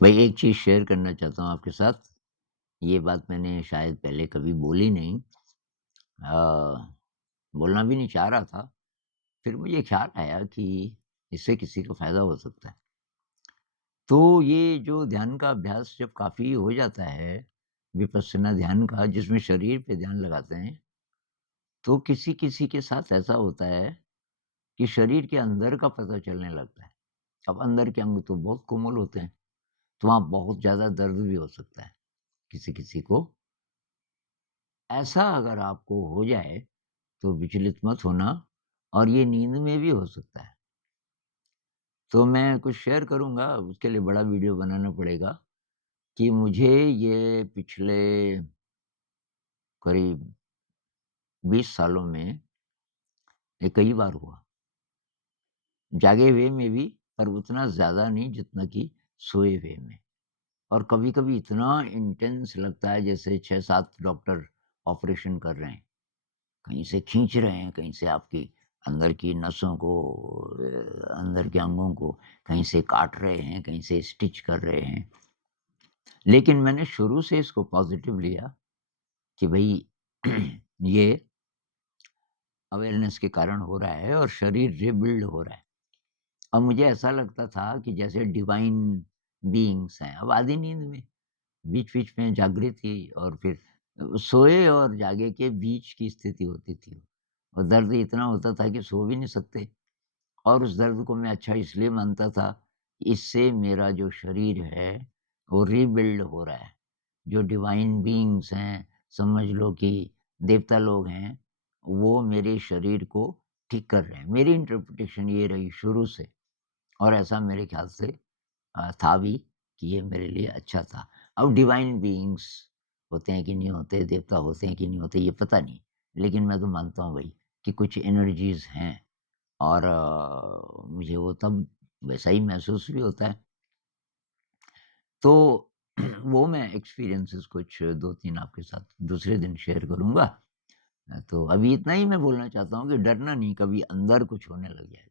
भाई एक चीज़ शेयर करना चाहता हूँ आपके साथ। ये बात मैंने शायद पहले कभी बोली नहीं। बोलना भी नहीं चाह रहा था। फिर मुझे ख़्याल आया कि इससे किसी को फ़ायदा हो सकता है। तो ये जो ध्यान का अभ्यास जब काफ़ी हो जाता है, विपश्यना ध्यान का जिसमें शरीर पे ध्यान लगाते हैं, तो किसी-किसी के साथ ऐसा होता है कि शरीर के अंदर का पता चलने लगता है। अब अंदर के अंग तो बहुत कोमल होते हैं, तो वहाँ बहुत ज़्यादा दर्द भी हो सकता है किसी-किसी को। ऐसा अगर आपको हो जाए तो विचलित मत होना और ये नींद में भी हो सकता है। तो मैं कुछ शेयर करूँगा, उसके लिए बड़ा वीडियो बनाना पड़ेगा कि मुझे ये पिछले करीब 20 सालों में ये कई बार हुआ। जागे हुए में भी, पर उतना ज़्यादा नहीं जितना कि सोए हुए में। और कभी-कभी इतना इंटेंस लगता है जैसे 6-7 डॉक्टर ऑपरेशन कर रहे हैं। कहीं से खींच रहे हैं, कहीं से आपकी अंदर की नसों को अंदर के अंगों को कहीं से काट रहे हैं, कहीं से स्टिच कर रहे हैं। लेकिन मैंने शुरू से इसको पॉज़िटिव लिया कि भई ये अवेयरनेस के कारण हो रहा है और शरीर रिबिल्ड हो रहा है। अब मुझे ऐसा लगता था कि जैसे डिवाइन बीइंग्स हैं, अब आधी नींद में, बीच-बीच में जागृति और फिर सोए और जागे के बीच की स्थिति होती थी। और दर्द इतना होता था कि सो भी नहीं सकते। और उस दर्द को मैं अच्छा इसलिए मानता था, इससे मेरा जो शरीर है, वो रीबिल्ड हो रहा है। जो डिवाइन बीइंग्स हैं, समझ लो कि देवता लोग हैं, वो मेरे शरीर को ठीक कर रहे हैं। मेरी इंटरप्रिटेशन ये रही शुरू से और ऐसा मेरे ख़्याल से था भी कि ये मेरे लिए अच्छा था। अब डिवाइन बीइंग्स होते हैं कि नहीं होते, देवता होते हैं कि नहीं होते, ये पता नहीं। लेकिन मैं तो मानता हूँ भई कि कुछ एनर्जीज़ हैं और मुझे वो तब वैसा ही महसूस भी होता है। तो वो मैं एक्सपीरियंसेस कुछ 2-3 आपके साथ दूसरे दिन शेयर करूँगा। तो अभी इतना ही मैं बोलना चाहता हूँ कि डरना नहीं, कभी अंदर कुछ होने लग जाए।